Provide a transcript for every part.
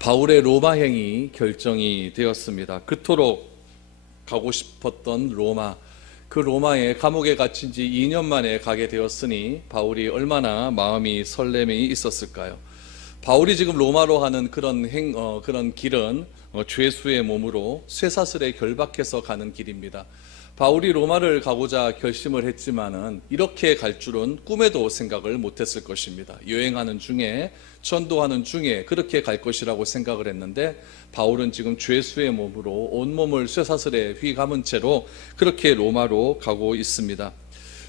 바울의 로마행이 결정이 되었습니다. 그토록 가고 싶었던 로마, 그 로마에 감옥에 갇힌 지 2년 만에 가게 되었으니 바울이 얼마나 마음이 설렘이 있었을까요? 바울이 지금 로마로 하는 그런 길은 죄수의 몸으로 쇠사슬에 결박해서 가는 길입니다. 바울이 로마를 가고자 결심을 했지만은 이렇게 갈 줄은 꿈에도 생각을 못했을 것입니다. 여행하는 중에, 전도하는 중에 그렇게 갈 것이라고 생각을 했는데 바울은 지금 죄수의 몸으로 온몸을 쇠사슬에 휘감은 채로 그렇게 로마로 가고 있습니다.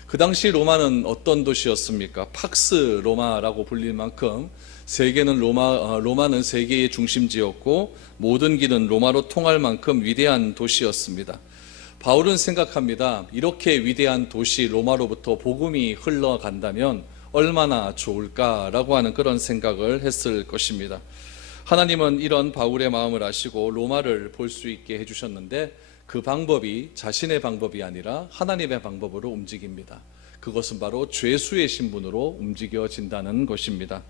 그 당시 로마는 어떤 도시였습니까? 팍스 로마라고 불릴 만큼 로마는 세계의 중심지였고 모든 길은 로마로 통할 만큼 위대한 도시였습니다. 바울은 생각합니다. 이렇게 위대한 도시 로마로부터 복음이 흘러간다면 얼마나 좋을까라고 하는 그런 생각을 했을 것입니다. 하나님은 이런 바울의 마음을 아시고 로마를 볼 수 있게 해주셨는데 그 방법이 자신의 방법이 아니라 하나님의 방법으로 움직입니다. 그것은 바로 죄수의 신분으로 움직여진다는 것입니다.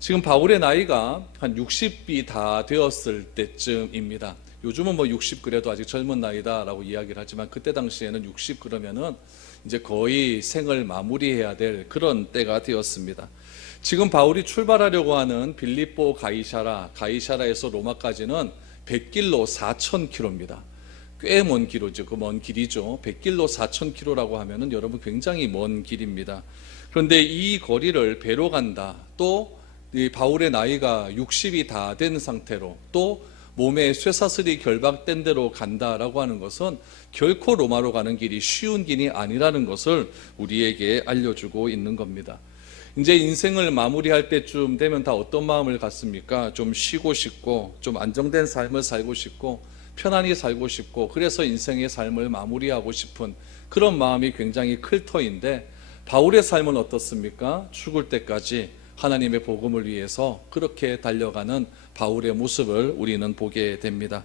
지금 바울의 나이가 한 60이 다 되었을 때쯤입니다. 요즘은 60 그래도 아직 젊은 나이다라고 이야기를 하지만 그때 당시에는 60 그러면은 이제 거의 생을 마무리해야 될 그런 때가 되었습니다. 지금 바울이 출발하려고 하는 빌립보 가이사라에서 로마까지는 100길로 4,000km입니다. 꽤 먼 길이죠. 그 먼 길이죠. 100길로 4,000km라고 하면은 여러분 굉장히 먼 길입니다. 그런데 이 거리를 배로 간다. 또 이 바울의 나이가 60이 다 된 상태로 또 몸에 쇠사슬이 결박된 대로 간다라고 하는 것은 결코 로마로 가는 길이 쉬운 길이 아니라는 것을 우리에게 알려주고 있는 겁니다. 이제 인생을 마무리할 때쯤 되면 다 어떤 마음을 갖습니까? 좀 쉬고 싶고 좀 안정된 삶을 살고 싶고 편안히 살고 싶고 그래서 인생의 삶을 마무리하고 싶은 그런 마음이 굉장히 클 터인데 바울의 삶은 어떻습니까? 죽을 때까지 하나님의 복음을 위해서 그렇게 달려가는 바울의 모습을 우리는 보게 됩니다.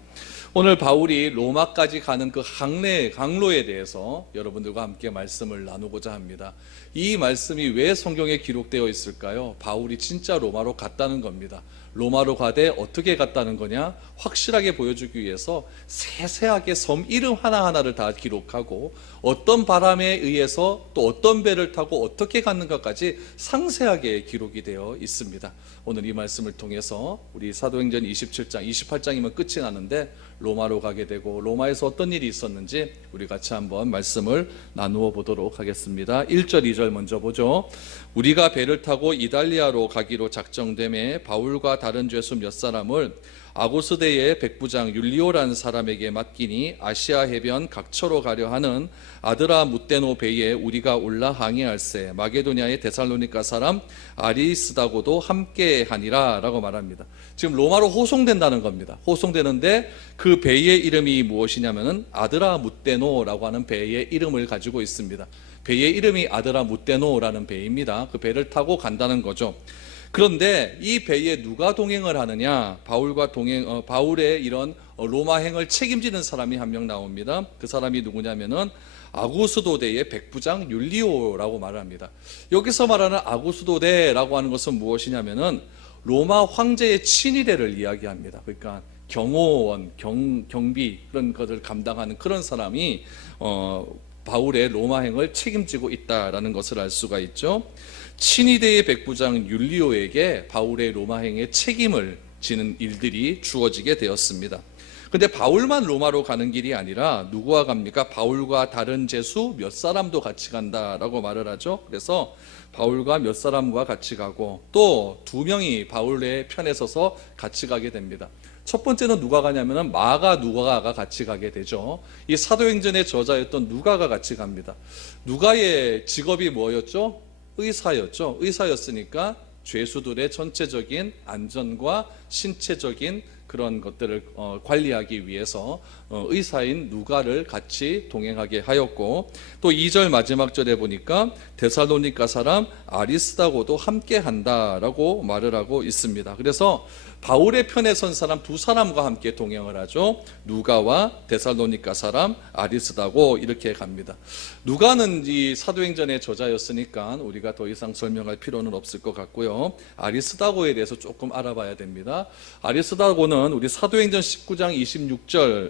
오늘 바울이 로마까지 가는 그 강로에 대해서 여러분들과 함께 말씀을 나누고자 합니다. 이 말씀이 왜 성경에 기록되어 있을까요? 바울이 진짜 로마로 갔다는 겁니다. 로마로 가되 어떻게 갔다는 거냐? 확실하게 보여주기 위해서 세세하게 섬 이름 하나하나를 다 기록하고 어떤 바람에 의해서 또 어떤 배를 타고 어떻게 갔는가까지 상세하게 기록이 되어 있습니다. 오늘 이 말씀을 통해서 우리 사도행전 27장, 28장이면 끝이 나는데 로마로 가게 되고 로마에서 어떤 일이 있었는지 우리 같이 한번 말씀을 나누어 보도록 하겠습니다. 1절, 2절 먼저 보죠. 우리가 배를 타고 이달리아로 가기로 작정되매 바울과 다른 죄수 몇 사람을 아고스대의 백부장 율리오라는 사람에게 맡기니 아시아 해변 각처로 가려 하는 아드라무떼노 배에 우리가 올라 항해할세 마게도냐의 데살로니가 사람 아리스다고도 함께하니라 라고 말합니다. 지금 로마로 호송된다는 겁니다. 호송되는데 그 배의 이름이 무엇이냐면은 아드라무떼노라고 하는 배의 이름을 가지고 있습니다. 배의 이름이 아드라무떼노라는 배입니다. 그 배를 타고 간다는 거죠. 그런데 이 배에 누가 동행을 하느냐? 바울의 이런 로마행을 책임지는 사람이 한 명 나옵니다. 그 사람이 누구냐면은 아구스도대의 백부장 율리오라고 말을 합니다. 여기서 말하는 아구스도대라고 하는 것은 무엇이냐면은 로마 황제의 친위대를 이야기합니다. 그러니까 경호원, 경비 그런 것을 감당하는 그런 사람이 바울의 로마행을 책임지고 있다라는 것을 알 수가 있죠. 친위대의 백부장 율리오에게 바울의 로마행의 책임을 지는 일들이 주어지게 되었습니다. 근데 바울만 로마로 가는 길이 아니라 누구와 갑니까? 바울과 다른 죄수 몇 사람도 같이 간다라고 말을 하죠. 그래서 바울과 몇 사람과 같이 가고 또 2명이 바울의 편에 서서 같이 가게 됩니다. 첫 번째는 누가 가냐면은 누가가 같이 가게 되죠. 이 사도행전의 저자였던 누가가 같이 갑니다. 누가의 직업이 뭐였죠? 의사였죠. 의사였으니까 죄수들의 전체적인 안전과 신체적인 그런 것들을 관리하기 위해서 의사인 누가를 같이 동행하게 하였고, 또 2절 마지막 절에 보니까 데살로니가 사람 아리스다고도 함께 한다라고 말을 하고 있습니다. 그래서 바울의 편에 선 사람 두 사람과 함께 동행을 하죠. 누가와 데살로니가 사람 아리스다고 이렇게 갑니다. 누가는 이 사도행전의 저자였으니까 우리가 더 이상 설명할 필요는 없을 것 같고요. 아리스다고에 대해서 조금 알아봐야 됩니다. 아리스다고는 우리 사도행전 19장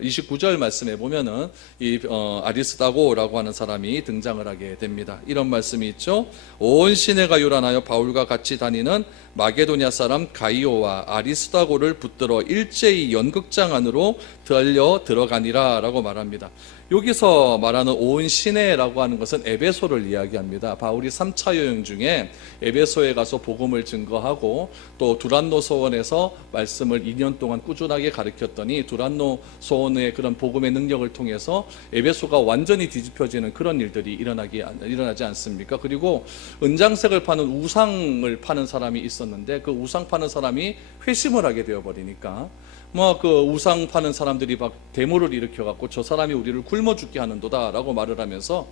29절 말씀에 보면은 이 아리스다고라고 하는 사람이 등장을 하게 됩니다. 이런 말씀이 있죠. 온 시내가 요란하여 바울과 같이 다니는 마게도냐 사람 가이오와 아리스다고를 붙들어 일제히 연극장 안으로 달려 들어가니라 라고 말합니다. 여기서 말하는 온 시내라고 하는 것은 에베소를 이야기합니다. 바울이 3차 여행 중에 에베소에 가서 복음을 증거하고 또 두란노 소원에서 말씀을 2년 동안 꾸준하게 가르쳤더니 두란노 소원의 그런 복음의 능력을 통해서 에베소가 완전히 뒤집혀지는 그런 일들이 일어나지 않습니까? 그리고 은장색을 파는 우상을 파는 사람이 있었는데 그 우상 파는 사람이 회심을 하게 되어버리니까 그 우상 파는 사람들이 막 데모를 일으켜갖고 저 사람이 우리를 굶어 죽게 하는도다 라고 말을 하면서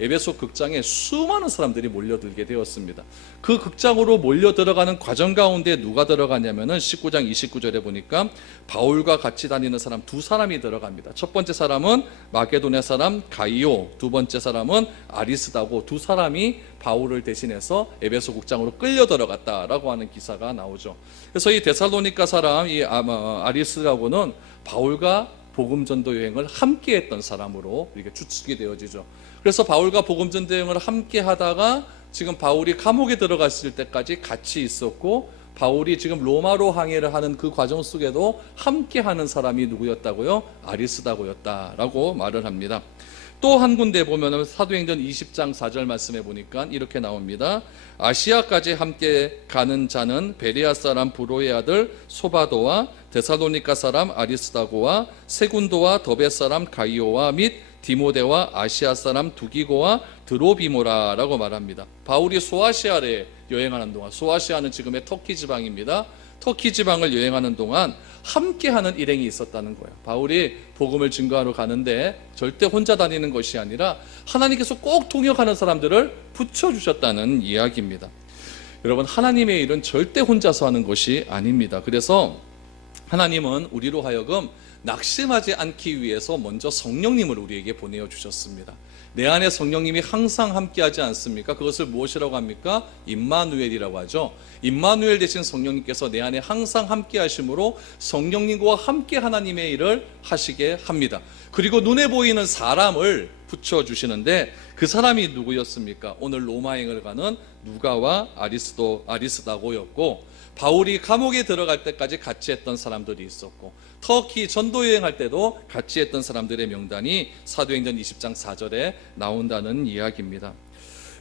에베소 극장에 수많은 사람들이 몰려들게 되었습니다. 그 극장으로 몰려 들어가는 과정 가운데 누가 들어가냐면은 19장 29절에 보니까 바울과 같이 다니는 사람 두 사람이 들어갑니다. 첫 번째 사람은 마게도냐 사람 가이오, 두 번째 사람은 아리스다고, 두 사람이 바울을 대신해서 에베소 극장으로 끌려 들어갔다라고 하는 기사가 나오죠. 그래서 이 데살로니가 사람 이 아리스다고는 바울과 복음 전도 여행을 함께 했던 사람으로 이렇게 추측이 되어지죠. 그래서 바울과 복음 전도 여행을 함께 하다가 지금 바울이 감옥에 들어갔을 때까지 같이 있었고, 바울이 지금 로마로 항해를 하는 그 과정 속에도 함께 하는 사람이 누구였다고요? 아리스다고였다라고 말을 합니다. 또 한 군데 보면은 사도행전 20장 4절 말씀에 보니까 이렇게 나옵니다. 아시아까지 함께 가는 자는 베레아 사람 브로의 아들 소바도와 데살로니가 사람 아리스다고와 세군도와 더베 사람 가이오와 및 디모데와 아시아 사람 두기고와 드로비모라라고 말합니다. 바울이 소아시아를 여행하는 동안, 소아시아는 지금의 터키 지방입니다. 터키 지방을 여행하는 동안 함께하는 일행이 있었다는 거예요. 바울이 복음을 증거하러 가는데 절대 혼자 다니는 것이 아니라 하나님께서 꼭 동역하는 사람들을 붙여주셨다는 이야기입니다. 여러분, 하나님의 일은 절대 혼자서 하는 것이 아닙니다. 그래서 하나님은 우리로 하여금 낙심하지 않기 위해서 먼저 성령님을 우리에게 보내어 주셨습니다. 내 안에 성령님이 항상 함께하지 않습니까? 그것을 무엇이라고 합니까? 임마누엘이라고 하죠. 임마누엘 대신 성령님께서 내 안에 항상 함께하심으로 성령님과 함께 하나님의 일을 하시게 합니다. 그리고 눈에 보이는 사람을 붙여주시는데 그 사람이 누구였습니까? 오늘 로마행을 가는 누가와 아리스다고였고, 바울이 감옥에 들어갈 때까지 같이 했던 사람들이 있었고, 터키 전도여행할 때도 같이 했던 사람들의 명단이 사도행전 20장 4절에 나온다는 이야기입니다.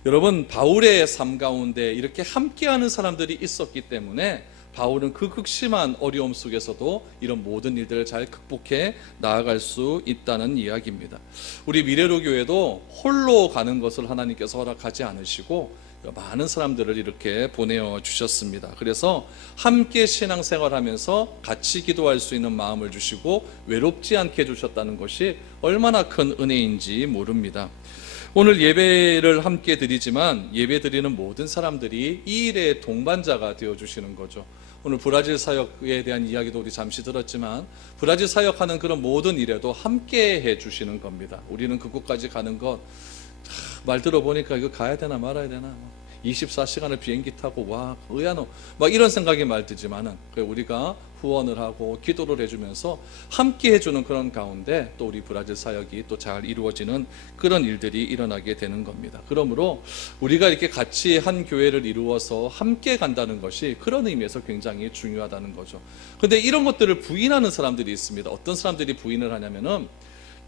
여러분, 바울의 삶 가운데 이렇게 함께하는 사람들이 있었기 때문에 바울은 그 극심한 어려움 속에서도 이런 모든 일들을 잘 극복해 나아갈 수 있다는 이야기입니다. 우리 미래로 교회도 홀로 가는 것을 하나님께서 허락하지 않으시고 많은 사람들을 이렇게 보내어 주셨습니다. 그래서 함께 신앙생활하면서 같이 기도할 수 있는 마음을 주시고 외롭지 않게 해주셨다는 것이 얼마나 큰 은혜인지 모릅니다. 오늘 예배를 함께 드리지만 예배 드리는 모든 사람들이 이 일의 동반자가 되어주시는 거죠. 오늘 브라질 사역에 대한 이야기도 우리 잠시 들었지만 브라질 사역하는 그런 모든 일에도 함께 해주시는 겁니다. 우리는 그곳까지 가는 것 말 들어보니까 이거 가야 되나 말아야 되나 24시간을 비행기 타고 와 의아노 막 이런 생각이 말 들지만은 우리가 후원을 하고 기도를 해주면서 함께 해주는 그런 가운데 또 우리 브라질 사역이 또 잘 이루어지는 그런 일들이 일어나게 되는 겁니다. 그러므로 우리가 이렇게 같이 한 교회를 이루어서 함께 간다는 것이 그런 의미에서 굉장히 중요하다는 거죠. 근데 이런 것들을 부인하는 사람들이 있습니다. 어떤 사람들이 부인을 하냐면은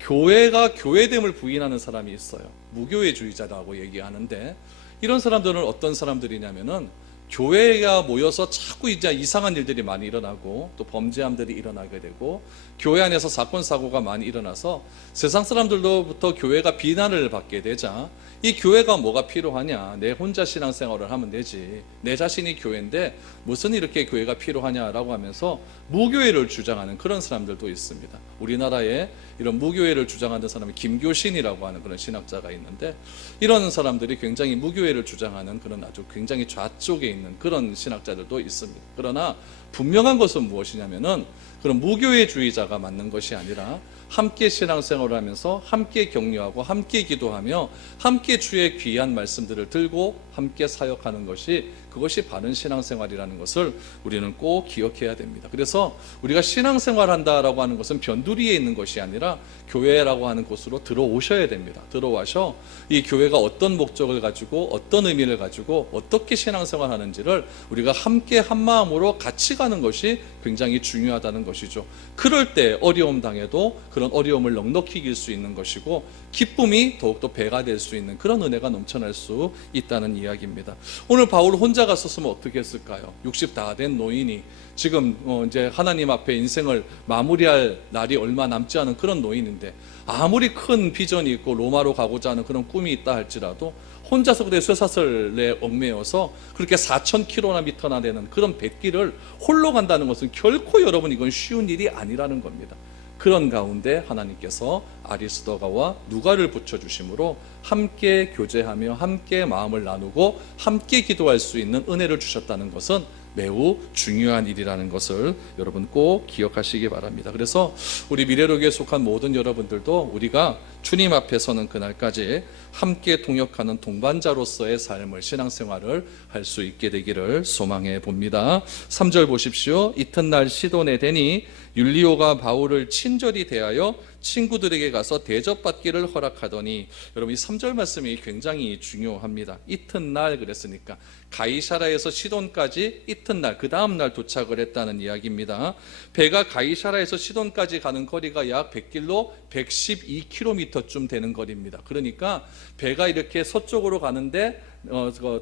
교회가 교회됨을 부인하는 사람이 있어요. 무교회주의자라고 얘기하는데 이런 사람들은 어떤 사람들이냐면은 교회가 모여서 자꾸 이제 이상한 일들이 많이 일어나고 또 범죄함들이 일어나게 되고 교회 안에서 사건 사고가 많이 일어나서 세상 사람들로부터 교회가 비난을 받게 되자 이 교회가 뭐가 필요하냐? 내 혼자 신앙생활을 하면 되지. 내 자신이 교회인데 무슨 이렇게 교회가 필요하냐라고 하면서 무교회를 주장하는 그런 사람들도 있습니다. 우리나라에 이런 무교회를 주장하는 사람이 김교신이라고 하는 그런 신학자가 있는데, 이런 사람들이 굉장히 무교회를 주장하는 그런 아주 굉장히 좌쪽에 있는 그런 신학자들도 있습니다. 그러나 분명한 것은 무엇이냐면은 그런 무교회주의자가 맞는 것이 아니라 함께 신앙생활을 하면서 함께 격려하고 함께 기도하며 함께 주의 귀한 말씀들을 들고 함께 사역하는 것이, 그것이 바른 신앙생활이라는 것을 우리는 꼭 기억해야 됩니다. 그래서 우리가 신앙생활한다라고 하는 것은 변두리에 있는 것이 아니라 교회라고 하는 곳으로 들어오셔야 됩니다. 들어와서 이 교회가 어떤 목적을 가지고 어떤 의미를 가지고 어떻게 신앙생활하는지를 우리가 함께 한 마음으로 같이 가는 것이 굉장히 중요하다는 것이죠. 그럴 때 어려움 당해도 그런 어려움을 넉넉히 이길 수 있는 것이고, 기쁨이 더욱더 배가 될 수 있는 그런 은혜가 넘쳐날 수 있다는 이야기입니다. 오늘 바울 혼자 갔었으면 어떻게 했을까요? 60 다 된 노인이 지금 이제 하나님 앞에 인생을 마무리할 날이 얼마 남지 않은 그런 노인인데, 아무리 큰 비전이 있고 로마로 가고자 하는 그런 꿈이 있다 할지라도 혼자서 그대 쇠사슬에 얽매여서 그렇게 4,000km나 되는 그런 뱃길을 홀로 간다는 것은 결코 여러분 이건 쉬운 일이 아니라는 겁니다. 그런 가운데 하나님께서 아리스도가와 누가를 붙여주심으로 함께 교제하며 함께 마음을 나누고 함께 기도할 수 있는 은혜를 주셨다는 것은 매우 중요한 일이라는 것을 여러분 꼭 기억하시기 바랍니다. 그래서 우리 미래로교에 속한 모든 여러분들도 우리가 주님 앞에 서는 그날까지 함께 동역하는 동반자로서의 삶을, 신앙생활을 할 수 있게 되기를 소망해 봅니다. 3절 보십시오. 이튿날 시돈에 되니 율리오가 바울을 친절히 대하여 친구들에게 가서 대접받기를 허락하더니, 여러분 이 3절 말씀이 굉장히 중요합니다. 이튿날 그랬으니까 가이사라에서 시돈까지 이튿날, 그 다음날 도착을 했다는 이야기입니다. 배가 가이사라에서 시돈까지 가는 거리가 약 100길로 112km쯤 되는 거리입니다. 그러니까 배가 이렇게 서쪽으로 가는데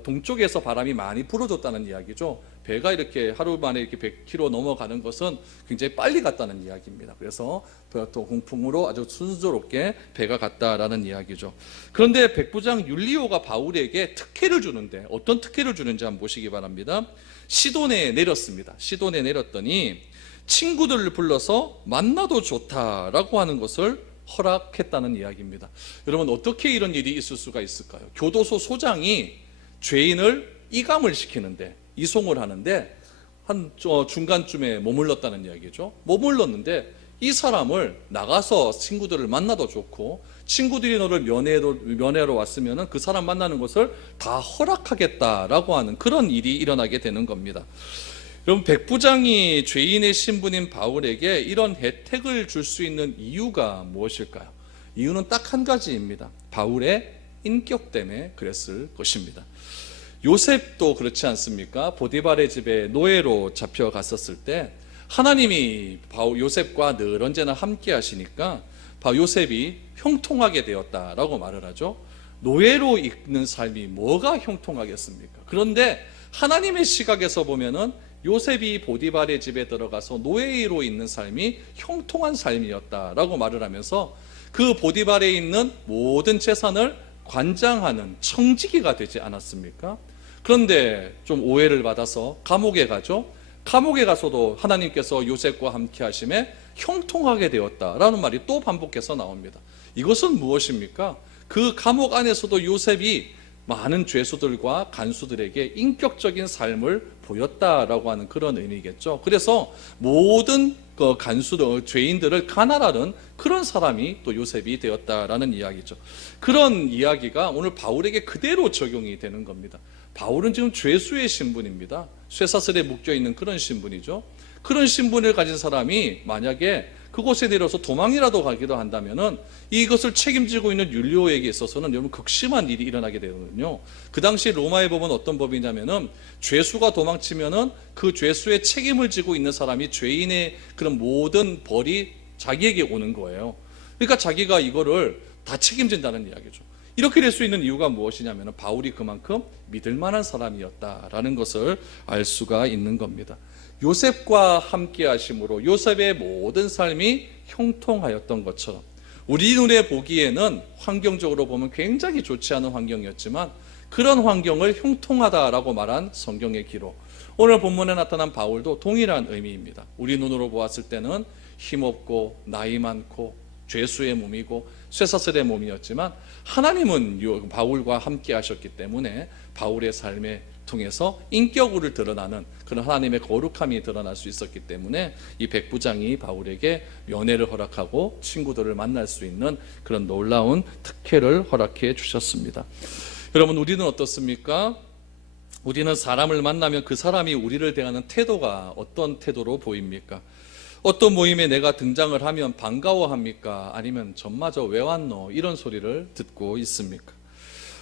동쪽에서 바람이 많이 불어줬다는 이야기죠. 배가 이렇게 하루 만에 이렇게 100km 넘어가는 것은 굉장히 빨리 갔다는 이야기입니다. 그래서 또 공풍으로 아주 순조롭게 배가 갔다라는 이야기죠. 그런데 백부장 율리오가 바울에게 특혜를 주는데, 어떤 특혜를 주는지 한번 보시기 바랍니다. 시돈에 내렸습니다. 시돈에 내렸더니 친구들을 불러서 만나도 좋다라고 하는 것을 허락했다는 이야기입니다. 여러분 어떻게 이런 일이 있을 수가 있을까요? 교도소 소장이 죄인을 이감을 시키는데, 이송을 하는데 한 중간쯤에 머물렀다는 이야기죠. 머물렀는데 이 사람을 나가서 친구들을 만나도 좋고, 친구들이 너를 면회로 왔으면 그 사람 만나는 것을 다 허락하겠다라고 하는 그런 일이 일어나게 되는 겁니다. 여러분 백부장이 죄인의 신분인 바울에게 이런 혜택을 줄 수 있는 이유가 무엇일까요? 이유는 딱 한 가지입니다. 바울의 인격 때문에 그랬을 것입니다. 요셉도 그렇지 않습니까? 보디발의 집에 노예로 잡혀갔었을 때 하나님이 요셉과 늘 언제나 함께 하시니까 요셉이 형통하게 되었다라고 말을 하죠. 노예로 있는 삶이 뭐가 형통하겠습니까? 그런데 하나님의 시각에서 보면은 요셉이 보디발의 집에 들어가서 노예로 있는 삶이 형통한 삶이었다라고 말을 하면서 그 보디발에 있는 모든 재산을 관장하는 청지기가 되지 않았습니까? 그런데 좀 오해를 받아서 감옥에 가죠. 감옥에 가서도 하나님께서 요셉과 함께 하심에 형통하게 되었다라는 말이 또 반복해서 나옵니다. 이것은 무엇입니까? 그 감옥 안에서도 요셉이 많은 죄수들과 간수들에게 인격적인 삶을 보였다라고 하는 그런 의미겠죠. 그래서 모든 그 간수들, 죄인들을 가난하는 그런 사람이 또 요셉이 되었다라는 이야기죠. 그런 이야기가 오늘 바울에게 그대로 적용이 되는 겁니다. 바울은 지금 죄수의 신분입니다. 쇠사슬에 묶여있는 그런 신분이죠. 그런 신분을 가진 사람이 만약에 그곳에 내려서 도망이라도 가기도 한다면은 이것을 책임지고 있는 율리오에게 있어서는 여러분 극심한 일이 일어나게 되거든요. 그 당시 로마의 법은 어떤 법이냐면은 죄수가 도망치면은 그 죄수의 책임을 지고 있는 사람이 죄인의 그런 모든 벌이 자기에게 오는 거예요. 그러니까 자기가 이거를 다 책임진다는 이야기죠. 이렇게 될 수 있는 이유가 무엇이냐면 바울이 그만큼 믿을 만한 사람이었다라는 것을 알 수가 있는 겁니다. 요셉과 함께 하심으로 요셉의 모든 삶이 형통하였던 것처럼 우리 눈에 보기에는 환경적으로 보면 굉장히 좋지 않은 환경이었지만 그런 환경을 형통하다라고 말한 성경의 기록. 오늘 본문에 나타난 바울도 동일한 의미입니다. 우리 눈으로 보았을 때는 힘없고 나이 많고 죄수의 몸이고 쇠사슬의 몸이었지만 하나님은 바울과 함께 하셨기 때문에 바울의 삶에 통해서 인격으로 드러나는 그런 하나님의 거룩함이 드러날 수 있었기 때문에 이 백부장이 바울에게 면회를 허락하고 친구들을 만날 수 있는 그런 놀라운 특혜를 허락해 주셨습니다. 여러분, 우리는 어떻습니까? 우리는 사람을 만나면 그 사람이 우리를 대하는 태도가 어떤 태도로 보입니까? 어떤 모임에 내가 등장을 하면 반가워합니까? 아니면 전마저 왜 왔노? 이런 소리를 듣고 있습니까?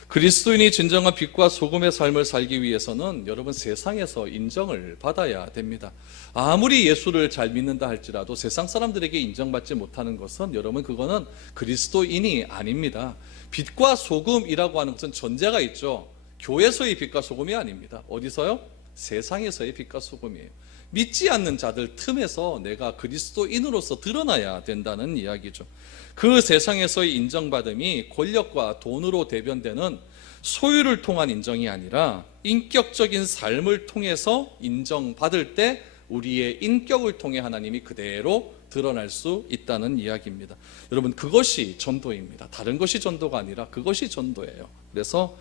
그리스도인이 진정한 빛과 소금의 삶을 살기 위해서는 여러분 세상에서 인정을 받아야 됩니다. 아무리 예수를 잘 믿는다 할지라도 세상 사람들에게 인정받지 못하는 것은 여러분 그거는 그리스도인이 아닙니다. 빛과 소금이라고 하는 것은 전제가 있죠. 교회에서의 빛과 소금이 아닙니다. 어디서요? 세상에서의 빛과 소금이에요. 믿지 않는 자들 틈에서 내가 그리스도인으로서 드러나야 된다는 이야기죠. 그 세상에서의 인정받음이 권력과 돈으로 대변되는 소유를 통한 인정이 아니라 인격적인 삶을 통해서 인정받을 때 우리의 인격을 통해 하나님이 그대로 드러날 수 있다는 이야기입니다. 여러분, 그것이 전도입니다. 다른 것이 전도가 아니라 그것이 전도예요. 그래서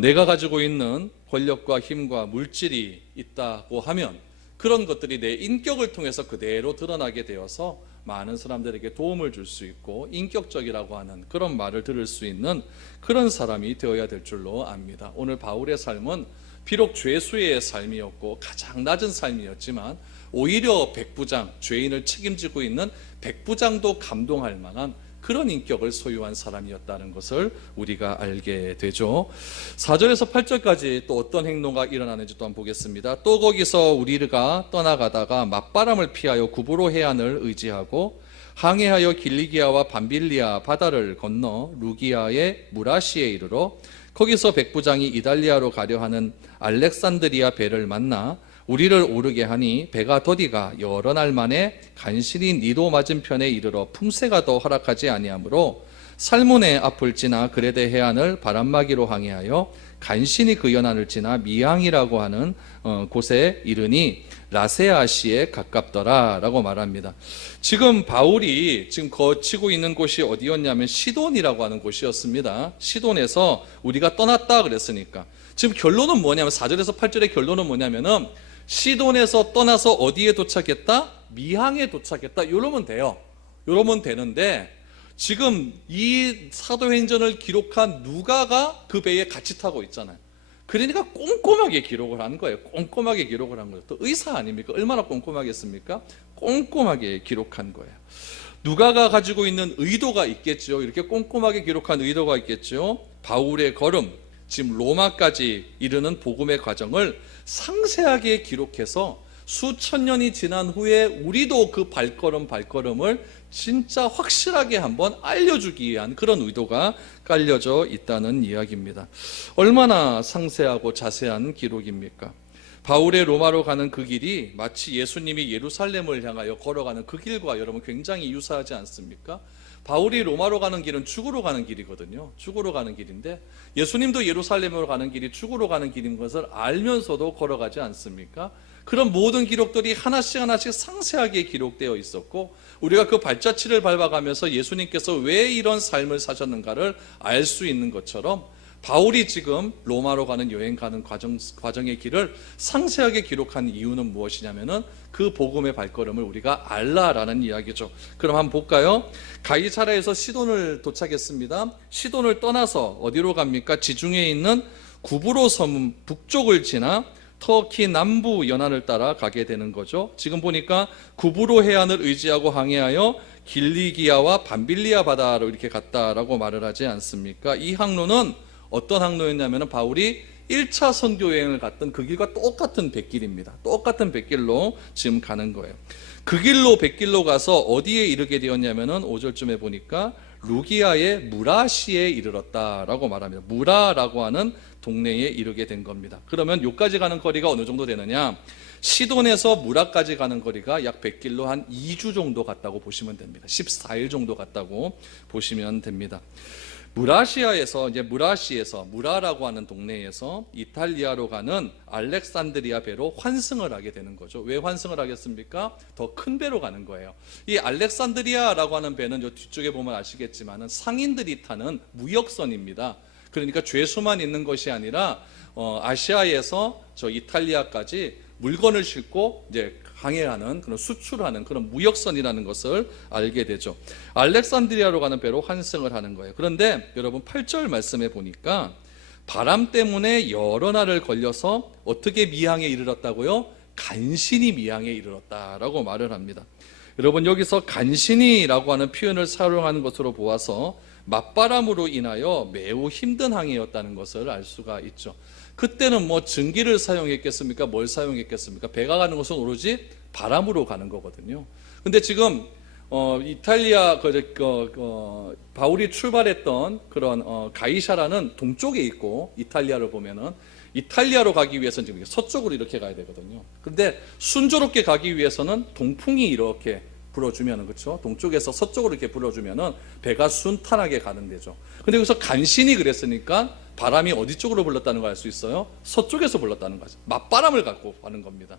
내가 가지고 있는 권력과 힘과 물질이 있다고 하면 그런 것들이 내 인격을 통해서 그대로 드러나게 되어서 많은 사람들에게 도움을 줄 수 있고 인격적이라고 하는 그런 말을 들을 수 있는 그런 사람이 되어야 될 줄로 압니다. 오늘 바울의 삶은 비록 죄수의 삶이었고 가장 낮은 삶이었지만 오히려 백부장, 죄인을 책임지고 있는 백부장도 감동할 만한 그런 인격을 소유한 사람이었다는 것을 우리가 알게 되죠. 4절에서 8절까지 또 어떤 행동가 일어나는지 또 한번 보겠습니다. 또 거기서 우리가 떠나가다가 맞바람을 피하여 구브로 해안을 의지하고 항해하여 길리기아와 밤빌리아 바다를 건너 루기아의 무라시에 이르러 거기서 백부장이 이달리아로 가려 하는 알렉산드리아 배를 만나 우리를 오르게 하니 배가 더디가 여러 날 만에 간신히 니도 맞은편에 이르러 품새가 더 허락하지 아니하므로 살몬의 앞을 지나 그레데 해안을 바람막이로 항해하여 간신히 그 연안을 지나 미항이라고 하는 곳에 이르니 라세아시에 가깝더라 라고 말합니다. 지금 바울이 지금 거치고 있는 곳이 어디였냐면 시돈이라고 하는 곳이었습니다. 시돈에서 우리가 떠났다 그랬으니까 지금 결론은 뭐냐면 4절에서 8절의 결론은 뭐냐면은 시돈에서 떠나서 어디에 도착했다? 미항에 도착했다. 이러면 돼요. 이러면 되는데 지금 이 사도행전을 기록한 누가가 그 배에 같이 타고 있잖아요. 그러니까 꼼꼼하게 기록을 한 거예요. 꼼꼼하게 기록을 한 거예요. 또 의사 아닙니까? 얼마나 꼼꼼하게 했습니까? 꼼꼼하게 기록한 거예요. 누가가 가지고 있는 의도가 있겠죠. 이렇게 꼼꼼하게 기록한 의도가 있겠죠. 바울의 걸음, 지금 로마까지 이르는 복음의 과정을 상세하게 기록해서 수천 년이 지난 후에 우리도 그 발걸음을 진짜 확실하게 한번 알려주기 위한 그런 의도가 깔려져 있다는 이야기입니다. 얼마나 상세하고 자세한 기록입니까? 바울의 로마로 가는 그 길이 마치 예수님이 예루살렘을 향하여 걸어가는 그 길과 여러분 굉장히 유사하지 않습니까? 바울이 로마로 가는 길은 죽으러 가는 길이거든요. 죽으러 가는 길인데 예수님도 예루살렘으로 가는 길이 죽으러 가는 길인 것을 알면서도 걸어가지 않습니까? 그런 모든 기록들이 하나씩 상세하게 기록되어 있었고 우리가 그 발자취를 밟아가면서 예수님께서 왜 이런 삶을 사셨는가를 알 수 있는 것처럼 바울이 지금 로마로 가는 여행 가는 과정의 길을 상세하게 기록한 이유는 무엇이냐면은 그 복음의 발걸음을 우리가 알라라는 이야기죠. 그럼 한번 볼까요? 가이사랴에서 시돈을 도착했습니다. 시돈을 떠나서 어디로 갑니까? 지중해에 있는 구브로 섬 북쪽을 지나 터키 남부 연안을 따라 가게 되는 거죠. 지금 보니까 구브로 해안을 의지하고 항해하여 길리기아와 밤빌리아 바다로 이렇게 갔다라고 말을 하지 않습니까? 이 항로는 어떤 항로였냐면 바울이 1차 선교 여행을 갔던 그 길과 똑같은 백길입니다. 똑같은 백길로 지금 가는 거예요. 그 길로 백길로 가서 어디에 이르게 되었냐면은 5절쯤에 보니까 루기아의 무라시에 이르렀다라고 말합니다. 무라라고 하는 동네에 이르게 된 겁니다. 그러면 여기까지 가는 거리가 어느 정도 되느냐? 시돈에서 무라까지 가는 거리가 약 100길로 한 2주 정도 갔다고 보시면 됩니다. 14일 정도 갔다고 보시면 됩니다. 무라시에서 무라라고 하는 동네에서 이탈리아로 가는 알렉산드리아 배로 환승을 하게 되는 거죠. 왜 환승을 하겠습니까? 더 큰 배로 가는 거예요. 이 알렉산드리아라고 하는 배는 저 뒤쪽에 보면 아시겠지만은 상인들이 타는 무역선입니다. 그러니까 죄수만 있는 것이 아니라 아시아에서 저 이탈리아까지 물건을 싣고 이제 항해하는 그런 수출하는 그런 무역선이라는 것을 알게 되죠. 알렉산드리아로 가는 배로 환승을 하는 거예요. 그런데 여러분 8절 말씀에 보니까 바람 때문에 여러 날을 걸려서 어떻게 미항에 이르렀다고요? 간신히 미항에 이르렀다라고 말을 합니다. 여러분 여기서 간신히라고 하는 표현을 사용하는 것으로 보아서 맞바람으로 인하여 매우 힘든 항해였다는 것을 알 수가 있죠. 그때는 뭐 증기를 사용했겠습니까? 뭘 사용했겠습니까? 배가 가는 것은 오로지 바람으로 가는 거거든요. 근데 지금 이탈리아 바울이 출발했던 그런 가이사라는 동쪽에 있고, 이탈리아를 보면은 이탈리아로 가기 위해서는 지금 서쪽으로 이렇게 가야 되거든요. 근데 순조롭게 가기 위해서는 동풍이 이렇게 불어주면은, 그렇죠? 동쪽에서 서쪽으로 이렇게 불어주면은 배가 순탄하게 가는 데죠. 근데 여기서 간신히 그랬으니까 바람이 어디 쪽으로 불렀다는 걸 알 수 있어요? 서쪽에서 불렀다는 거죠. 맞바람을 갖고 가는 겁니다.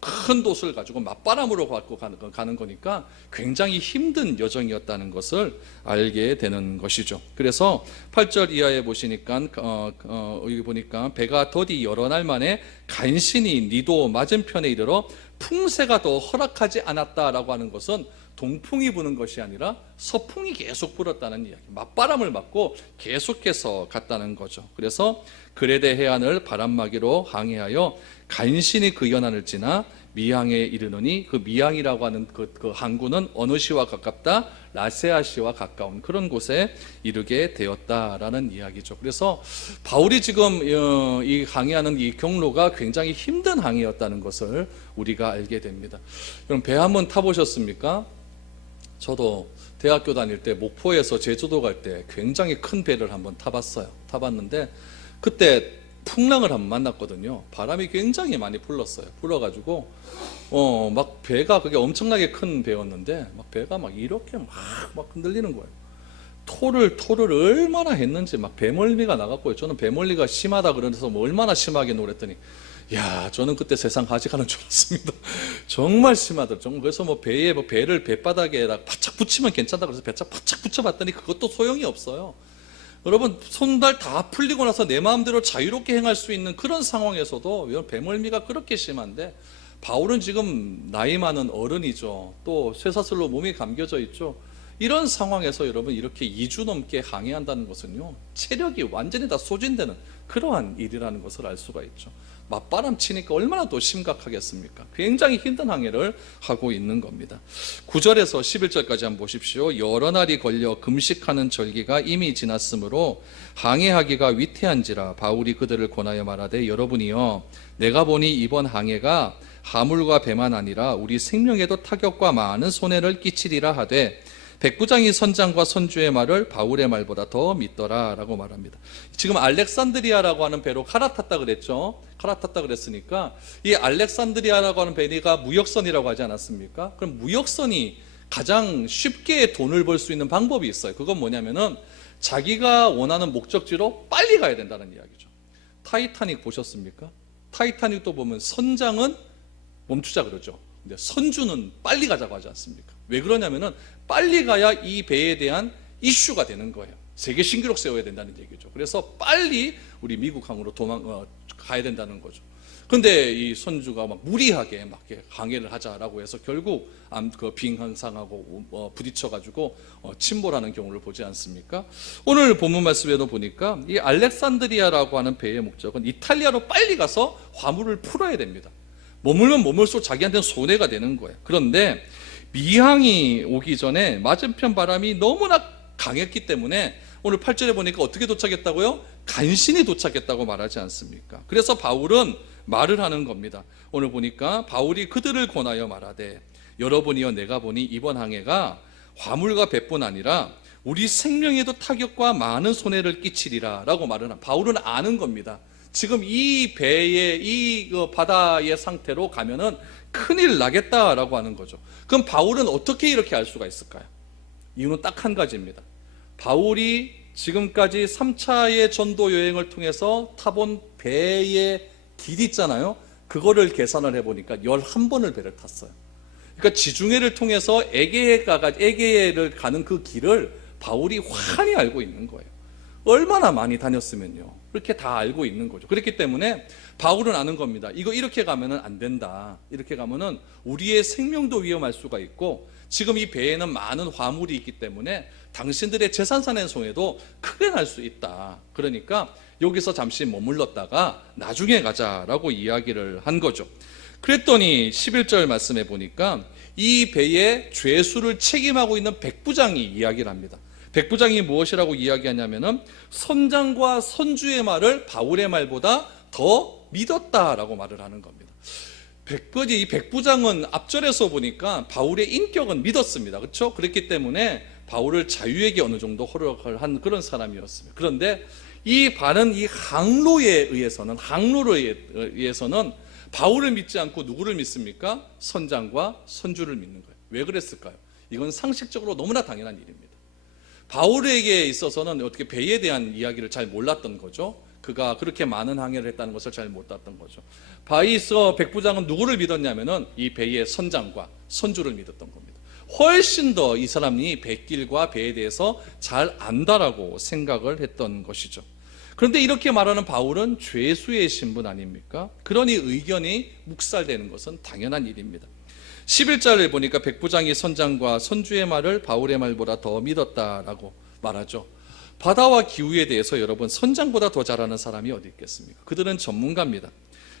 큰 돛을 가지고 맞바람으로 갖고 가는 거니까 굉장히 힘든 여정이었다는 것을 알게 되는 것이죠. 그래서 8절 이하에 보시니까 여기 보니까 배가 더디 여러 날 만에 간신히 니도 맞은편에 이르러 풍세가 더 허락하지 않았다라고 하는 것은 동풍이 부는 것이 아니라 서풍이 계속 불었다는 이야기, 맞바람을 맞고 계속해서 갔다는 거죠. 그래서 그레데 해안을 바람막이로 항해하여 간신히 그 연안을 지나 미항에 이르노니, 그 미항이라고 하는 그 항구는 어느 시와 가깝다? 라세아 시와 가까운 그런 곳에 이르게 되었다라는 이야기죠. 그래서 바울이 지금 이 항해하는 이 경로가 굉장히 힘든 항해였다는 것을 우리가 알게 됩니다. 그럼 배 한번 타보셨습니까? 저도 대학교 다닐 때 목포에서 제주도 갈 때 굉장히 큰 배를 한번 타봤는데 그때 풍랑을 한번 만났거든요. 바람이 굉장히 많이 불어가지고 막 배가, 그게 엄청나게 큰 배였는데 막 배가 막 이렇게 막 흔들리는 거예요. 토를 얼마나 했는지 막 배멀미가 나갔고요. 저는 배멀미가 심하다 그래서 뭐 얼마나 심하게 노랬더니, 야, 저는 그때 세상 가져가는 줄 알았습니다. 정말 심하더라고요. 그래서 뭐 배를 배바닥에다 바짝 붙이면 괜찮다 그래서 바짝 붙여봤더니 그것도 소용이 없어요. 여러분, 손발 다 풀리고 나서 내 마음대로 자유롭게 행할 수 있는 그런 상황에서도 배멀미가 그렇게 심한데, 바울은 지금 나이 많은 어른이죠. 또 쇠사슬로 몸이 감겨져 있죠. 이런 상황에서 여러분 이렇게 2주 넘게 항해한다는 것은요, 체력이 완전히 다 소진되는 그러한 일이라는 것을 알 수가 있죠. 맞바람 치니까 얼마나 더 심각하겠습니까? 굉장히 힘든 항해를 하고 있는 겁니다. 9절에서 11절까지 한번 보십시오. 여러 날이 걸려 금식하는 절기가 이미 지났으므로 항해하기가 위태한지라 바울이 그들을 권하여 말하되, 여러분이여, 내가 보니 이번 항해가 하물과 배만 아니라 우리 생명에도 타격과 많은 손해를 끼치리라 하되, 백부장이 선장과 선주의 말을 바울의 말보다 더 믿더라 라고 말합니다. 지금 알렉산드리아라고 하는 배로 갈아탔다 그랬죠. 갈아탔다 그랬으니까 이 알렉산드리아라고 하는 배가 무역선이라고 하지 않았습니까? 그럼 무역선이 가장 쉽게 돈을 벌 수 있는 방법이 있어요. 그건 뭐냐면은 자기가 원하는 목적지로 빨리 가야 된다는 이야기죠. 타이타닉 보셨습니까? 타이타닉도 보면 선장은 멈추자 그러죠. 근데 선주는 빨리 가자고 하지 않습니까? 왜 그러냐면은 빨리 가야 이 배에 대한 이슈가 되는 거예요. 세계 신기록 세워야 된다는 얘기죠. 그래서 빨리 우리 미국항으로 가야 된다는 거죠. 근데 이 선주가 막 무리하게 막 항해를 하자라고 해서 결국 그 빙항상하고 부딪혀가지고 침몰하는 경우를 보지 않습니까? 오늘 본문 말씀에도 보니까 이 알렉산드리아라고 하는 배의 목적은 이탈리아로 빨리 가서 화물을 풀어야 됩니다. 머물면 머물수록 자기한테는 손해가 되는 거예요. 그런데 미항이 오기 전에 맞은편 바람이 너무나 강했기 때문에 오늘 8절에 보니까 어떻게 도착했다고요? 간신히 도착했다고 말하지 않습니까? 그래서 바울은 말을 하는 겁니다. 오늘 보니까 바울이 그들을 권하여 말하되, 여러분이여, 내가 보니 이번 항해가 화물과 배뿐 아니라 우리 생명에도 타격과 많은 손해를 끼치리라 라고 말을 합니다. 바울은 아는 겁니다. 지금 이 배의 이 바다의 상태로 가면은 큰일 나겠다라고 하는 거죠. 그럼 바울은 어떻게 이렇게 알 수가 있을까요? 이유는 딱 한 가지입니다. 바울이 지금까지 3차의 전도 여행을 통해서 타본 배의 길 있잖아요. 그거를 계산을 해보니까 11번을 배를 탔어요. 그러니까 지중해를 통해서 에게해를 가는 그 길을 바울이 환히 알고 있는 거예요. 얼마나 많이 다녔으면요. 그렇게 다 알고 있는 거죠. 그렇기 때문에 바울은 아는 겁니다. 이거 이렇게 가면은 안 된다. 이렇게 가면은 우리의 생명도 위험할 수가 있고, 지금 이 배에는 많은 화물이 있기 때문에 당신들의 재산산해송에도 크게 날 수 있다. 그러니까 여기서 잠시 머물렀다가 나중에 가자라고 이야기를 한 거죠. 그랬더니 11절 말씀해 보니까 이 배의 죄수를 책임하고 있는 백부장이 이야기를 합니다. 백부장이 무엇이라고 이야기하냐면은 선장과 선주의 말을 바울의 말보다 더 믿었다라고 말을 하는 겁니다. 이 백부장은 앞절에서 보니까 바울의 인격은 믿었습니다. 그렇죠? 그렇기 때문에 바울을 자유에게 어느 정도 허락을 한 그런 사람이었습니다. 그런데 이 반은 이 항로에 의해서는 바울을 믿지 않고 누구를 믿습니까? 선장과 선주를 믿는 거예요. 왜 그랬을까요? 이건 상식적으로 너무나 당연한 일입니다. 바울에게 있어서는 어떻게 배에 대한 이야기를 잘 몰랐던 거죠. 그가 그렇게 많은 항해를 했다는 것을 잘 몰랐던 거죠. 바이서 백부장은 누구를 믿었냐면은 이 배의 선장과 선주를 믿었던 겁니다. 훨씬 더 이 사람이 배길과 배에 대해서 잘 안다라고 생각을 했던 것이죠. 그런데 이렇게 말하는 바울은 죄수의 신분 아닙니까? 그러니 의견이 묵살되는 것은 당연한 일입니다. 11절을 보니까 백부장이 선장과 선주의 말을 바울의 말보다 더 믿었다라고 말하죠. 바다와 기후에 대해서 여러분, 선장보다 더 잘 아는 사람이 어디 있겠습니까? 그들은 전문가입니다.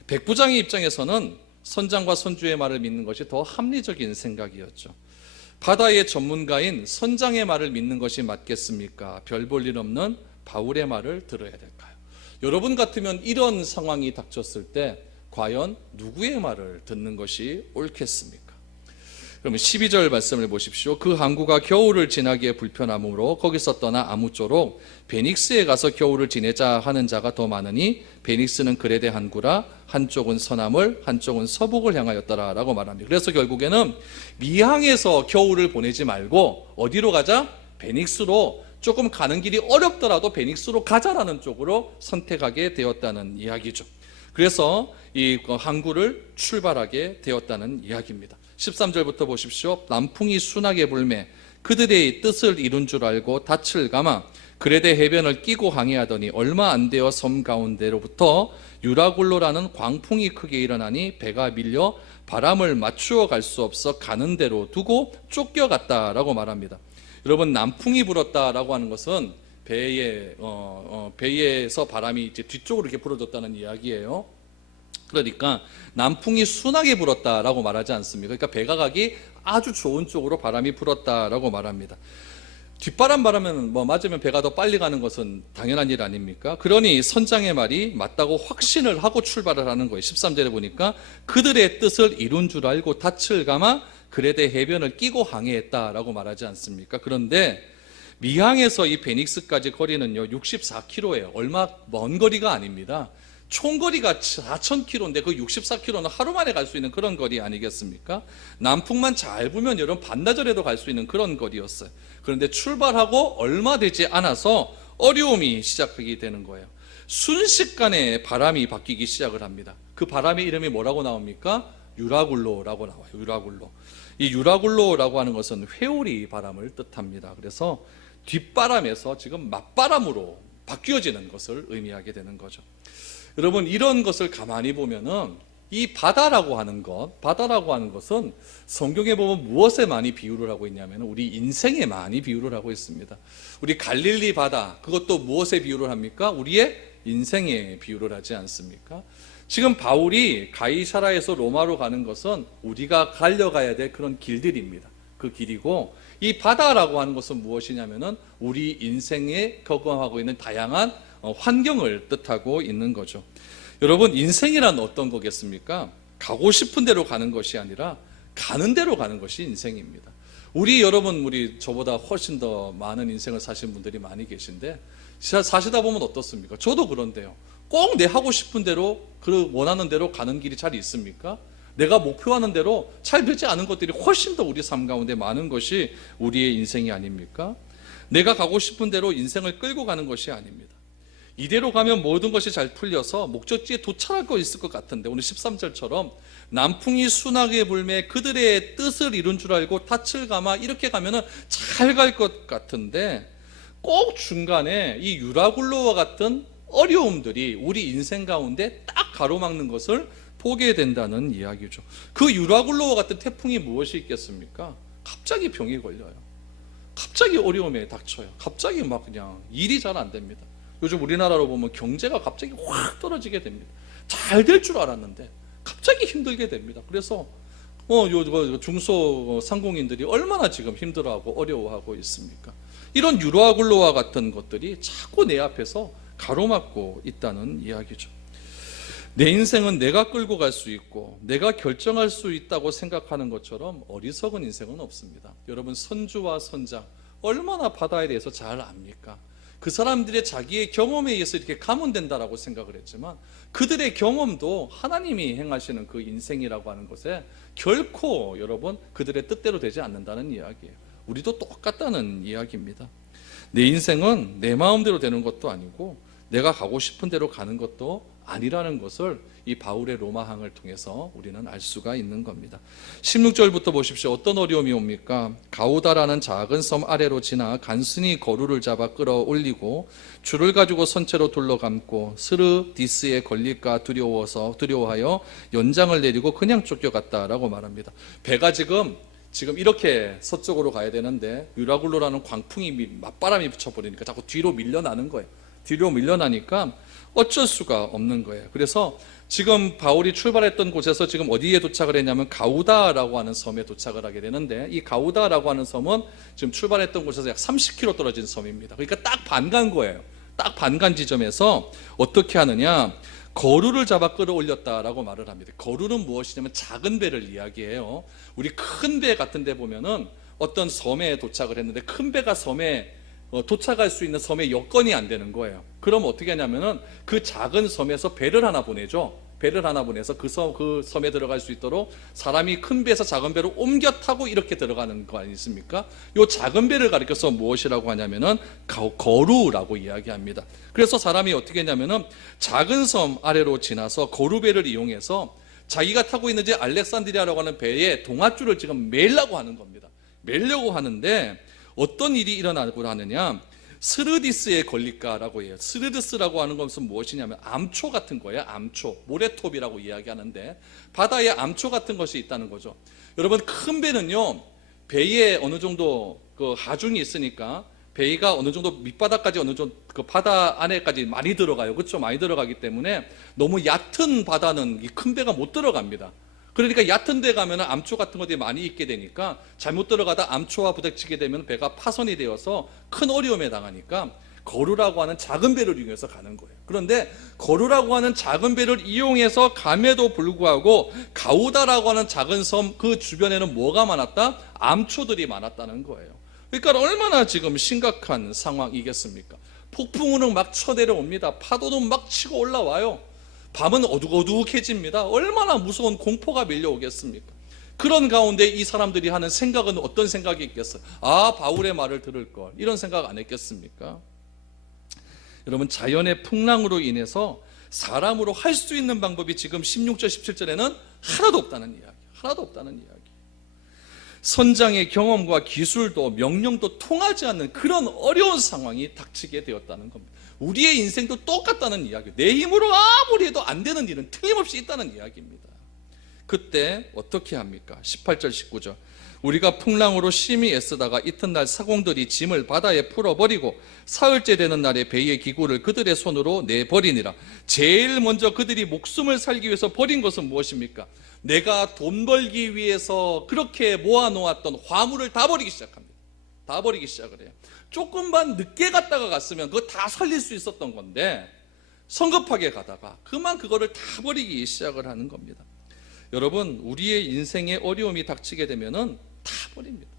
백부장의 입장에서는 선장과 선주의 말을 믿는 것이 더 합리적인 생각이었죠. 바다의 전문가인 선장의 말을 믿는 것이 맞겠습니까? 별 볼 일 없는 바울의 말을 들어야 될까요? 여러분 같으면 이런 상황이 닥쳤을 때 과연 누구의 말을 듣는 것이 옳겠습니까? 그러면 12절 말씀을 보십시오. 그 항구가 겨울을 지나기에 불편함으로 거기서 떠나 아무쪼록 베닉스에 가서 겨울을 지내자 하는 자가 더 많으니 베닉스는 그레데 항구라 한쪽은 서남을 한쪽은 서북을 향하였더라 라고 말합니다. 그래서 결국에는 미항에서 겨울을 보내지 말고 어디로 가자? 베닉스로, 조금 가는 길이 어렵더라도 베닉스로 가자라는 쪽으로 선택하게 되었다는 이야기죠. 그래서 이 항구를 출발하게 되었다는 이야기입니다. 13절부터 보십시오. 남풍이 순하게 불매 그들의 뜻을 이룬 줄 알고 닻을 감아 그레데 해변을 끼고 항해하더니 얼마 안 되어 섬 가운데로부터 유라굴로라는 광풍이 크게 일어나니 배가 밀려 바람을 맞추어 갈 수 없어 가는 대로 두고 쫓겨갔다라고 말합니다. 여러분, 남풍이 불었다라고 하는 것은 배에서 바람이 이제 뒤쪽으로 이렇게 불어졌다는 이야기예요. 그러니까 남풍이 순하게 불었다라고 말하지 않습니까? 그러니까 배가 가기 아주 좋은 쪽으로 바람이 불었다라고 말합니다. 뒷바람 바람은 맞으면 배가 더 빨리 가는 것은 당연한 일 아닙니까? 그러니 선장의 말이 맞다고 확신을 하고 출발을 하는 거예요. 13절에 보니까 그들의 뜻을 이룬 줄 알고 닻을 감아 그레데 해변을 끼고 항해했다라고 말하지 않습니까? 그런데 미항에서 이 베닉스까지 거리는요 64km예요. 얼마 먼 거리가 아닙니다. 총거리가 4,000km인데 그 64km는 하루 만에 갈 수 있는 그런 거리 아니겠습니까? 남풍만 잘 불면 여러분 반나절에도 갈 수 있는 그런 거리였어요. 그런데 출발하고 얼마 되지 않아서 어려움이 시작하게 되는 거예요. 순식간에 바람이 바뀌기 시작을 합니다. 그 바람의 이름이 뭐라고 나옵니까? 유라굴로라고 나와요. 유라굴로. 이 유라굴로라고 하는 것은 회오리 바람을 뜻합니다. 그래서 뒷바람에서 지금 맞바람으로 바뀌어지는 것을 의미하게 되는 거죠. 여러분, 이런 것을 가만히 보면은 이 바다라고 하는 것은 성경에 보면 무엇에 많이 비유를 하고 있냐면 우리 인생에 많이 비유를 하고 있습니다. 우리 갈릴리 바다, 그것도 무엇에 비유를 합니까? 우리의 인생에 비유를 하지 않습니까? 지금 바울이 가이사라에서 로마로 가는 것은 우리가 달려가야 될 그런 길들입니다. 그 길이고, 이 바다라고 하는 것은 무엇이냐면은 우리 인생에 경험하고 있는 다양한 환경을 뜻하고 있는 거죠. 여러분, 인생이란 어떤 거겠습니까? 가고 싶은 대로 가는 것이 아니라 가는 대로 가는 것이 인생입니다. 우리 저보다 훨씬 더 많은 인생을 사신 분들이 많이 계신데 사시다 보면 어떻습니까? 저도 그런데요. 꼭 내 하고 싶은 대로 그 원하는 대로 가는 길이 잘 있습니까? 내가 목표하는 대로 잘 되지 않은 것들이 훨씬 더 우리 삶 가운데 많은 것이 우리의 인생이 아닙니까? 내가 가고 싶은 대로 인생을 끌고 가는 것이 아닙니다. 이대로 가면 모든 것이 잘 풀려서 목적지에 도착할 거 있을 것 같은데, 오늘 13절처럼 남풍이 순하게 불매 그들의 뜻을 이룬 줄 알고 닻을 감아 이렇게 가면은 잘 갈 것 같은데, 꼭 중간에 이 유라굴로와 같은 어려움들이 우리 인생 가운데 딱 가로막는 것을 보게 된다는 이야기죠. 그 유라굴로와 같은 태풍이 무엇이 있겠습니까? 갑자기 병이 걸려요. 갑자기 어려움에 닥쳐요. 갑자기 막 그냥 일이 잘 안 됩니다. 요즘 우리나라로 보면 경제가 갑자기 확 떨어지게 됩니다. 잘 될 줄 알았는데 갑자기 힘들게 됩니다. 그래서 중소상공인들이 얼마나 지금 힘들어하고 어려워하고 있습니까? 이런 유라굴로와 같은 것들이 자꾸 내 앞에서 가로막고 있다는 이야기죠. 내 인생은 내가 끌고 갈 수 있고 내가 결정할 수 있다고 생각하는 것처럼 어리석은 인생은 없습니다. 여러분, 선주와 선장 얼마나 바다에 대해서 잘 압니까? 그 사람들의 자기의 경험에 의해서 이렇게 가문된다라고 생각을 했지만, 그들의 경험도 하나님이 행하시는 그 인생이라고 하는 것에 결코 여러분 그들의 뜻대로 되지 않는다는 이야기예요. 우리도 똑같다는 이야기입니다. 내 인생은 내 마음대로 되는 것도 아니고 내가 가고 싶은 대로 가는 것도 아니라는 것을 이 바울의 로마항을 통해서 우리는 알 수가 있는 겁니다. 16절부터 보십시오. 어떤 어려움이 옵니까? 가우다라는 작은 섬 아래로 지나 간신히 거루를 잡아 끌어올리고 줄을 가지고 선체로 둘러감고 스르디스에 걸릴까 두려워하여 연장을 내리고 그냥 쫓겨갔다라고 말합니다. 배가 지금 이렇게 서쪽으로 가야 되는데 유라굴로라는 광풍이 맞바람이 붙여버리니까 자꾸 뒤로 밀려나는 거예요. 뒤로 밀려나니까 어쩔 수가 없는 거예요. 그래서 지금 바울이 출발했던 곳에서 지금 어디에 도착을 했냐면 가우다라고 하는 섬에 도착을 하게 되는데, 이 가우다라고 하는 섬은 지금 출발했던 곳에서 약 30km 떨어진 섬입니다. 그러니까 딱 반간 거예요. 딱 반간 지점에서 어떻게 하느냐, 거루를 잡아 끌어올렸다라고 말을 합니다. 거루는 무엇이냐면 작은 배를 이야기해요. 우리 큰 배 같은 데 보면은 어떤 섬에 도착을 했는데 큰 배가 섬에 도착할 수 있는 섬의 여건이 안 되는 거예요. 그럼 어떻게 하냐면은 그 작은 섬에서 배를 하나 보내죠. 배를 하나 보내서 그 섬에 들어갈 수 있도록 사람이 큰 배에서 작은 배로 옮겨 타고 이렇게 들어가는 거 아니십니까? 이 작은 배를 가리켜서 무엇이라고 하냐면은 거루라고 이야기합니다. 그래서 사람이 어떻게 했냐면은 작은 섬 아래로 지나서 거루배를 이용해서 자기가 타고 있는 알렉산드리아라고 하는 배에 동아줄을 지금 매려고 하는 겁니다. 매려고 하는데 어떤 일이 일어나고 하느냐, 스르디스에 걸릴까라고 해요. 스르디스라고 하는 것은 무엇이냐면 암초 같은 거예요. 암초, 모래톱이라고 이야기하는데 바다에 암초 같은 것이 있다는 거죠. 여러분, 큰 배는요 배에 어느 정도 그 하중이 있으니까 배가 어느 정도 밑바닥까지 어느 정도 그 바다 안에까지 많이 들어가요. 그렇죠? 많이 들어가기 때문에 너무 얕은 바다는 이 큰 배가 못 들어갑니다. 그러니까 얕은 데 가면 암초 같은 것들이 많이 있게 되니까 잘못 들어가다 암초와 부딪히게 되면 배가 파손이 되어서 큰 어려움에 당하니까 거루라고 하는 작은 배를 이용해서 가는 거예요. 그런데 거루라고 하는 작은 배를 이용해서 감에도 불구하고 가우다라고 하는 작은 섬 그 주변에는 뭐가 많았다? 암초들이 많았다는 거예요. 그러니까 얼마나 지금 심각한 상황이겠습니까? 폭풍우는 막 쳐내려옵니다. 파도도 막 치고 올라와요. 밤은 어둑어둑해집니다. 얼마나 무서운 공포가 밀려오겠습니까? 그런 가운데 이 사람들이 하는 생각은 어떤 생각이 있겠어요? 아, 바울의 말을 들을 걸, 이런 생각 안 했겠습니까? 여러분, 자연의 풍랑으로 인해서 사람으로 할 수 있는 방법이 지금 16절 17절에는 하나도 없다는 이야기. 하나도 없다는 이야기. 선장의 경험과 기술도 명령도 통하지 않는 그런 어려운 상황이 닥치게 되었다는 겁니다. 우리의 인생도 똑같다는 이야기. 내 힘으로 아무리 해도 안 되는 일은 틀림없이 있다는 이야기입니다. 그때 어떻게 합니까? 18절 19절. 우리가 풍랑으로 심히 애쓰다가 이튿날 사공들이 짐을 바다에 풀어버리고 사흘째 되는 날에 배의 기구를 그들의 손으로 내버리니라. 제일 먼저 그들이 목숨을 살기 위해서 버린 것은 무엇입니까? 내가 돈 벌기 위해서 그렇게 모아놓았던 화물을 다 버리기 시작합니다. 다 버리기 시작을 해요. 조금만 늦게 갔으면 그거 다 살릴 수 있었던 건데 성급하게 가다가 그거를 다 버리기 시작을 하는 겁니다. 여러분, 우리의 인생에 어려움이 닥치게 되면은 다 버립니다.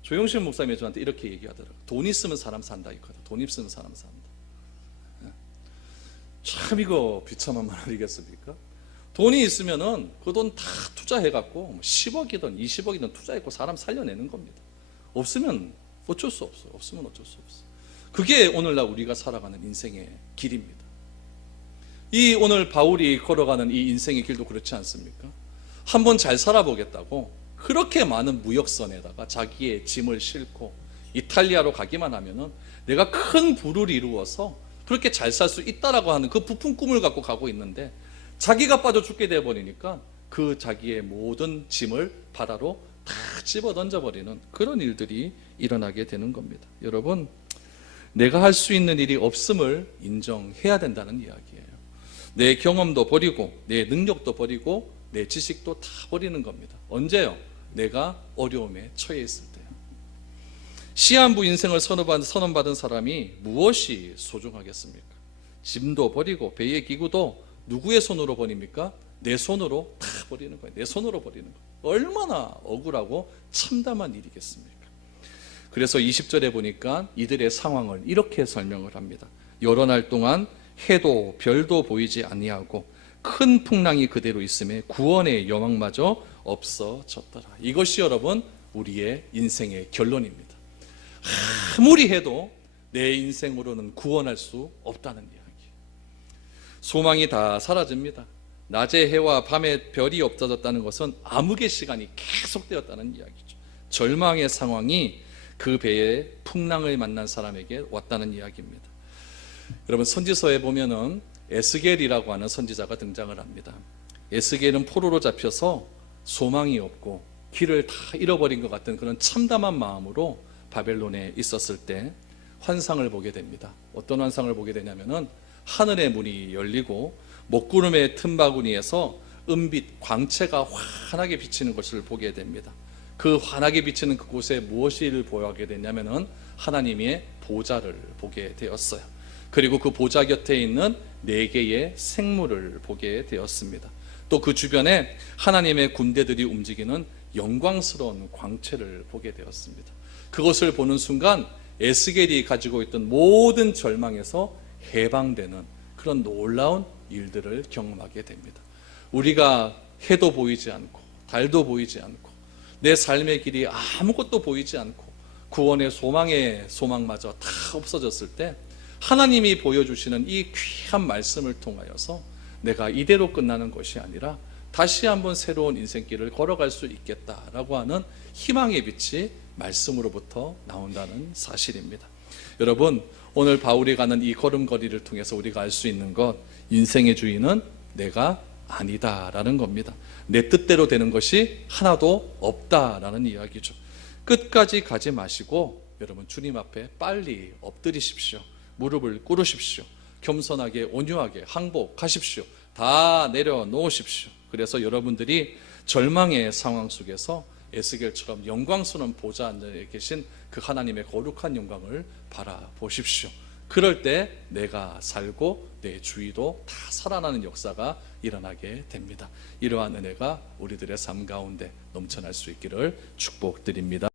조영실 목사님이 저한테 이렇게 얘기하더라고요. 돈 있으면 사람 산다 이거다. 돈 있으면 사람 산다. 참 이거 비참한 말이겠습니까? 돈이 있으면은 그 돈 다 투자해갖고 10억이든 20억이든 투자했고 사람 살려내는 겁니다. 없으면 어쩔 수 없어요. 없으면 어쩔 수 없어요. 그게 오늘날 우리가 살아가는 인생의 길입니다. 이 오늘 바울이 걸어가는 이 인생의 길도 그렇지 않습니까? 한번 잘 살아보겠다고 그렇게 많은 무역선에다가 자기의 짐을 싣고 이탈리아로 가기만 하면은 내가 큰 부를 이루어서 그렇게 잘 살 수 있다라고 하는 그 부푼 꿈을 갖고 가고 있는데 자기가 빠져 죽게 되어버리니까 그 자기의 모든 짐을 바다로 다 집어 던져버리는 그런 일들이 일어나게 되는 겁니다. 여러분, 내가 할 수 있는 일이 없음을 인정해야 된다는 이야기예요. 내 경험도 버리고 내 능력도 버리고 내 지식도 다 버리는 겁니다. 언제요? 내가 어려움에 처해 있을 때요. 시한부 인생을 선언받은 사람이 무엇이 소중하겠습니까? 짐도 버리고 배의 기구도 누구의 손으로 버립니까? 내 손으로 다 버리는 거예요. 내 손으로 버리는 거예요. 얼마나 억울하고 참담한 일이겠습니까? 그래서 20절에 보니까 이들의 상황을 이렇게 설명을 합니다. 여러 날 동안 해도 별도 보이지 아니하고 큰 풍랑이 그대로 있음에 구원의 여망마저 없어졌더라. 이것이 여러분 우리의 인생의 결론입니다. 아무리 해도 내 인생으로는 구원할 수 없다는 이야기. 소망이 다 사라집니다. 낮의 해와 밤의 별이 없어졌다는 것은 암흑의 시간이 계속되었다는 이야기죠. 절망의 상황이 그 배에 풍랑을 만난 사람에게 왔다는 이야기입니다. 여러분, 선지서에 보면은 에스겔이라고 하는 선지자가 등장을 합니다. 에스겔은 포로로 잡혀서 소망이 없고 길을 다 잃어버린 것 같은 그런 참담한 마음으로 바벨론에 있었을 때 환상을 보게 됩니다. 어떤 환상을 보게 되냐면은 하늘의 문이 열리고 먹구름의 틈바구니에서 은빛 광채가 환하게 비치는 것을 보게 됩니다. 그 환하게 비치는 그곳에 무엇을 보게 됐냐면은 하나님의 보좌를 보게 되었어요. 그리고 그 보좌 곁에 있는 4개의 생물을 보게 되었습니다. 또 그 주변에 하나님의 군대들이 움직이는 영광스러운 광채를 보게 되었습니다. 그것을 보는 순간 에스겔이 가지고 있던 모든 절망에서 해방되는 그런 놀라운 일들을 경험하게 됩니다. 우리가 해도 보이지 않고 달도 보이지 않고 내 삶의 길이 아무것도 보이지 않고 구원의 소망의 소망마저 다 없어졌을 때 하나님이 보여주시는 이 귀한 말씀을 통하여서 내가 이대로 끝나는 것이 아니라 다시 한번 새로운 인생길을 걸어갈 수 있겠다라고 하는 희망의 빛이 말씀으로부터 나온다는 사실입니다. 여러분, 오늘 바울이 가는 이 걸음걸이를 통해서 우리가 알 수 있는 것, 인생의 주인은 내가 아니다라는 겁니다. 내 뜻대로 되는 것이 하나도 없다라는 이야기죠. 끝까지 가지 마시고 여러분 주님 앞에 빨리 엎드리십시오. 무릎을 꿇으십시오. 겸손하게 온유하게 항복하십시오. 다 내려놓으십시오. 그래서 여러분들이 절망의 상황 속에서 에스겔처럼 영광스러운 보좌 앉아 계신 그 하나님의 거룩한 영광을 바라보십시오. 그럴 때 내가 살고 내 주위도 다 살아나는 역사가 일어나게 됩니다. 이러한 은혜가 우리들의 삶 가운데 넘쳐날 수 있기를 축복드립니다.